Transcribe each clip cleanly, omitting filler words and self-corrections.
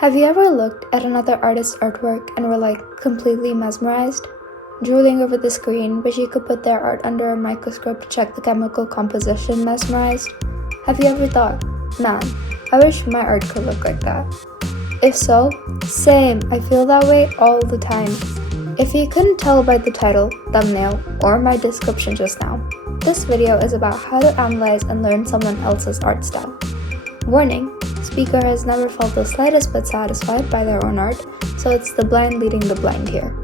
Have you ever looked at another artist's artwork and were completely mesmerized? Drooling over the screen, but you could put their art under a microscope to check the chemical composition mesmerized? Have you ever thought, man, I wish my art could look like that? If so, same, I feel that way all the time. If you couldn't tell by the title, thumbnail, or my description just now, this video is about how to analyze and learn someone else's art style. Warning, speaker has never felt the slightest bit satisfied by their own art, so it's the blind leading the blind here.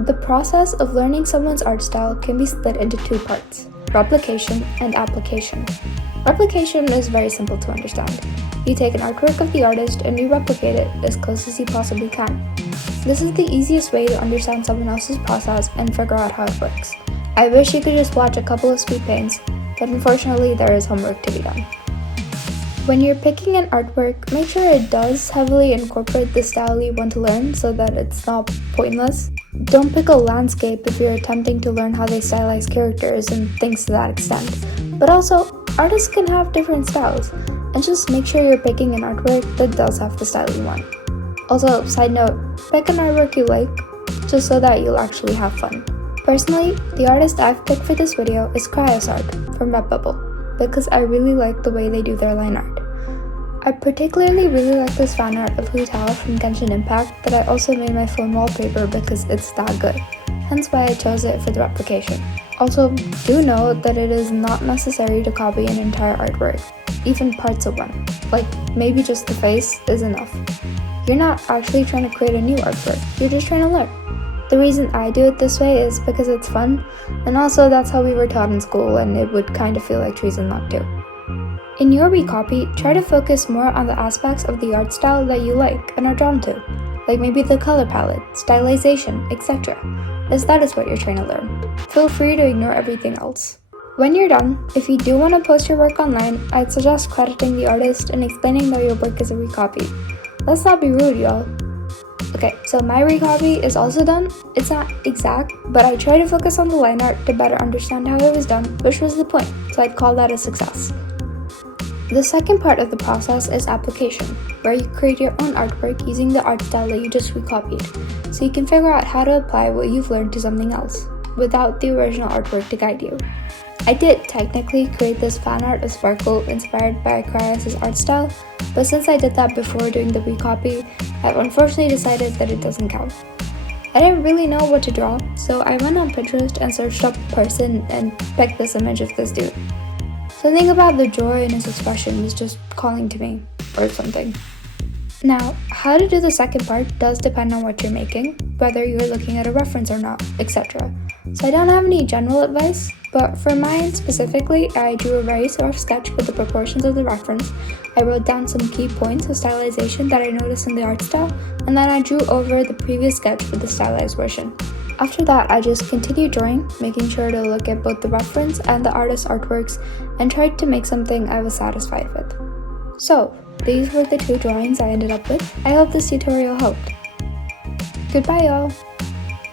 The process of learning someone's art style can be split into two parts, replication and application. Replication is very simple to understand. You take an artwork of the artist and you replicate it as close as you possibly can. This is the easiest way to understand someone else's process and figure out how it works. I wish you could just watch a couple of speed paints, but unfortunately there is homework to be done. When you're picking an artwork, make sure it does heavily incorporate the style you want to learn so that it's not pointless. Don't pick a landscape if you're attempting to learn how they stylize characters and things to that extent. But also, artists can have different styles, and just make sure you're picking an artwork that does have the style you want. Also, side note, pick an artwork you like, just so that you'll actually have fun. Personally, the artist I've picked for this video is Cryosart from Redbubble, because I really like the way they do their line art. I particularly really like this fan art of Hu Tao from Genshin Impact that I also made my phone wallpaper because it's that good, hence why I chose it for the replication. Also, do note that it is not necessary to copy an entire artwork, even parts of one, maybe just the face is enough. You're not actually trying to create a new artwork, you're just trying to learn. The reason I do it this way is because it's fun, and also that's how we were taught in school and it would kind of feel like treason not to. In your recopy, try to focus more on the aspects of the art style that you like and are drawn to, like maybe the color palette, stylization, etc., as that is what you're trying to learn. Feel free to ignore everything else. When you're done, if you do want to post your work online, I'd suggest crediting the artist and explaining that your work is a recopy. Let's not be rude, y'all. Okay, so my recopy is also done. It's not exact, but I try to focus on the line art to better understand how it was done, which was the point, so I'd call that a success. The second part of the process is application, where you create your own artwork using the art style that you just recopied, so you can figure out how to apply what you've learned to something else, without the original artwork to guide you. I did technically create this fan art of Sparkle inspired by Cryos' art style, but since I did that before doing the recopy, I've unfortunately decided that it doesn't count. I didn't really know what to draw, so I went on Pinterest and searched up person and picked this image of this dude. Something about the joy in his expression was just calling to me, or something. Now, how to do the second part does depend on what you're making, whether you're looking at a reference or not, etc. So I don't have any general advice, but for mine specifically, I drew a very rough sketch with the proportions of the reference. I wrote down some key points of stylization that I noticed in the art style, and then I drew over the previous sketch with the stylized version. After that, I just continued drawing, making sure to look at both the reference and the artist's artworks, and tried to make something I was satisfied with. So, these were the two drawings I ended up with. I hope this tutorial helped. Goodbye, y'all!